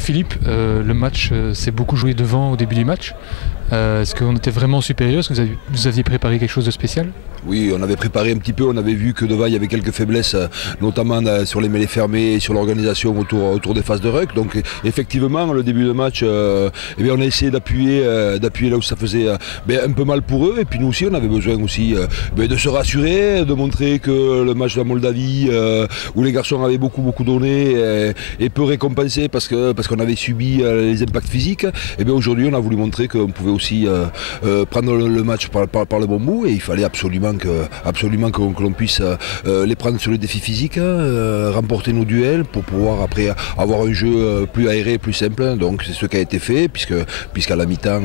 Philippe, le match s'est beaucoup joué devant au début du match. Est-ce qu'on était vraiment supérieur? Est-ce que vous aviez préparé quelque chose de spécial? Oui, on avait préparé un petit peu, on avait vu que devant il y avait quelques faiblesses, notamment sur les mêlées fermées et sur l'organisation autour des phases de ruck. Donc effectivement, le début de match, on a essayé d'appuyer là où ça faisait un peu mal pour eux. Et puis nous aussi, on avait besoin aussi de se rassurer, de montrer que le match de la Moldavie, où les garçons avaient beaucoup donné, et peu récompensé parce qu'on avait subi les impacts physiques. Et bien aujourd'hui, on a voulu montrer qu'on pouvait aussi prendre le match par le bon bout, et il fallait absolument que l'on puisse les prendre sur le défi physique, remporter nos duels pour pouvoir après avoir un jeu plus aéré, plus simple. Donc c'est ce qui a été fait, puisqu'à la mi-temps,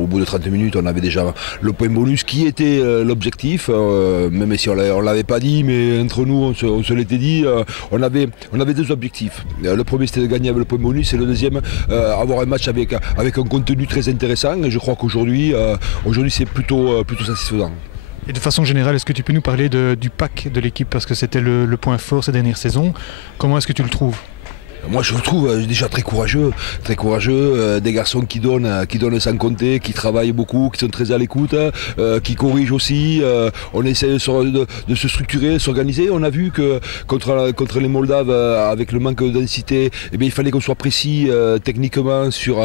au bout de 30 minutes, on avait déjà le point bonus qui était l'objectif, même si on ne l'avait pas dit, mais entre nous on se l'était dit, on avait deux objectifs. Le premier, c'était de gagner avec le point bonus, et le deuxième, avoir un match avec un contenu très intéressant, et je crois qu'aujourd'hui c'est plutôt satisfaisant. Et de façon générale, est-ce que tu peux nous parler du pack de l'équipe, parce que c'était le point fort ces dernières saisons? Comment est-ce que tu le trouves? Moi je le trouve déjà très courageux, des garçons qui donnent sans compter, qui travaillent beaucoup, qui sont très à l'écoute, qui corrigent aussi. On essaie de se structurer, de s'organiser. On a vu que contre les Moldaves, avec le manque de densité, il fallait qu'on soit précis techniquement sur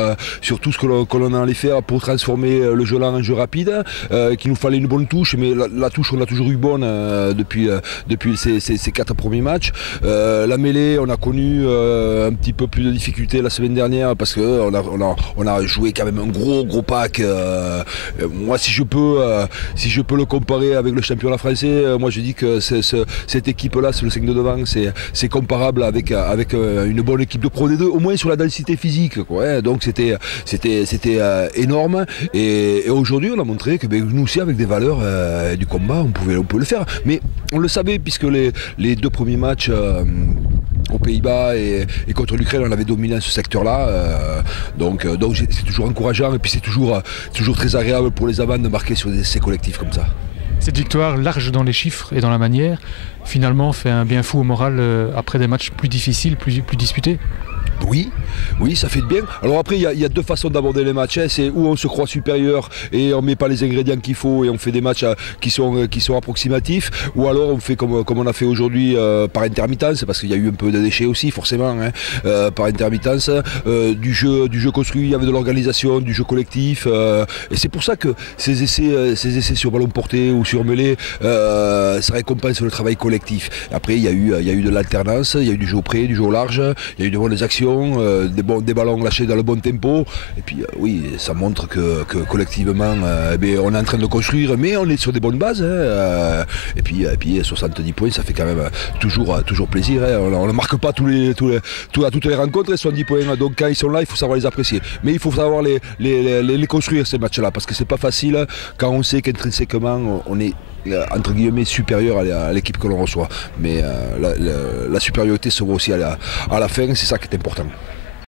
tout ce que l'on allait faire pour transformer le jeu lent en jeu rapide, qu'il nous fallait une bonne touche, mais la touche on l'a toujours eu bonne depuis ces 4 premiers matchs. La mêlée, on a connu un petit peu plus de difficultés la semaine dernière, parce qu'on a joué quand même un gros pack. Moi, si je peux le comparer avec le championnat français, moi je dis que cette équipe-là, c'est le 5 de devant, c'est comparable avec une bonne équipe de Pro D2, au moins sur la densité physique, quoi. Donc c'était énorme, et aujourd'hui on a montré que nous aussi, avec des valeurs du combat, on pouvait le faire. Mais on le savait, puisque les 2 premiers matchs aux Pays-Bas et contre l'Ukraine, on avait dominé ce secteur-là, donc c'est toujours encourageant, et puis c'est toujours très agréable pour les avants de marquer sur des essais collectifs comme ça. Cette victoire, large dans les chiffres et dans la manière, finalement fait un bien fou au moral après des matchs plus difficiles, plus disputés. Oui, ça fait de bien. Alors après, il y a 2 façons d'aborder les matchs. C'est où on se croit supérieur et on ne met pas les ingrédients qu'il faut, et on fait des matchs qui sont approximatifs, ou alors on fait comme on a fait aujourd'hui par intermittence, parce qu'il y a eu un peu de déchets aussi, forcément, par intermittence, du jeu construit avec de l'organisation, du jeu collectif. Et c'est pour ça que ces essais sur ballon porté ou sur mêlée, ça récompense le travail collectif. Après, il y a eu de l'alternance, il y a eu du jeu au près, du jeu au large, il y a eu de bonnes actions, des ballons lâchés dans le bon tempo, et puis oui, ça montre que collectivement on est en train de construire, mais on est sur des bonnes bases, et puis 70 points, ça fait quand même toujours plaisir, on ne marque pas à toutes les rencontres, 70 points, donc quand ils sont là, il faut savoir les apprécier, mais il faut savoir les construire, ces matchs là, parce que c'est pas facile quand on sait qu'intrinsèquement on est entre guillemets supérieur à l'équipe que l'on reçoit, mais la supériorité se voit aussi à la fin, c'est ça qui est important.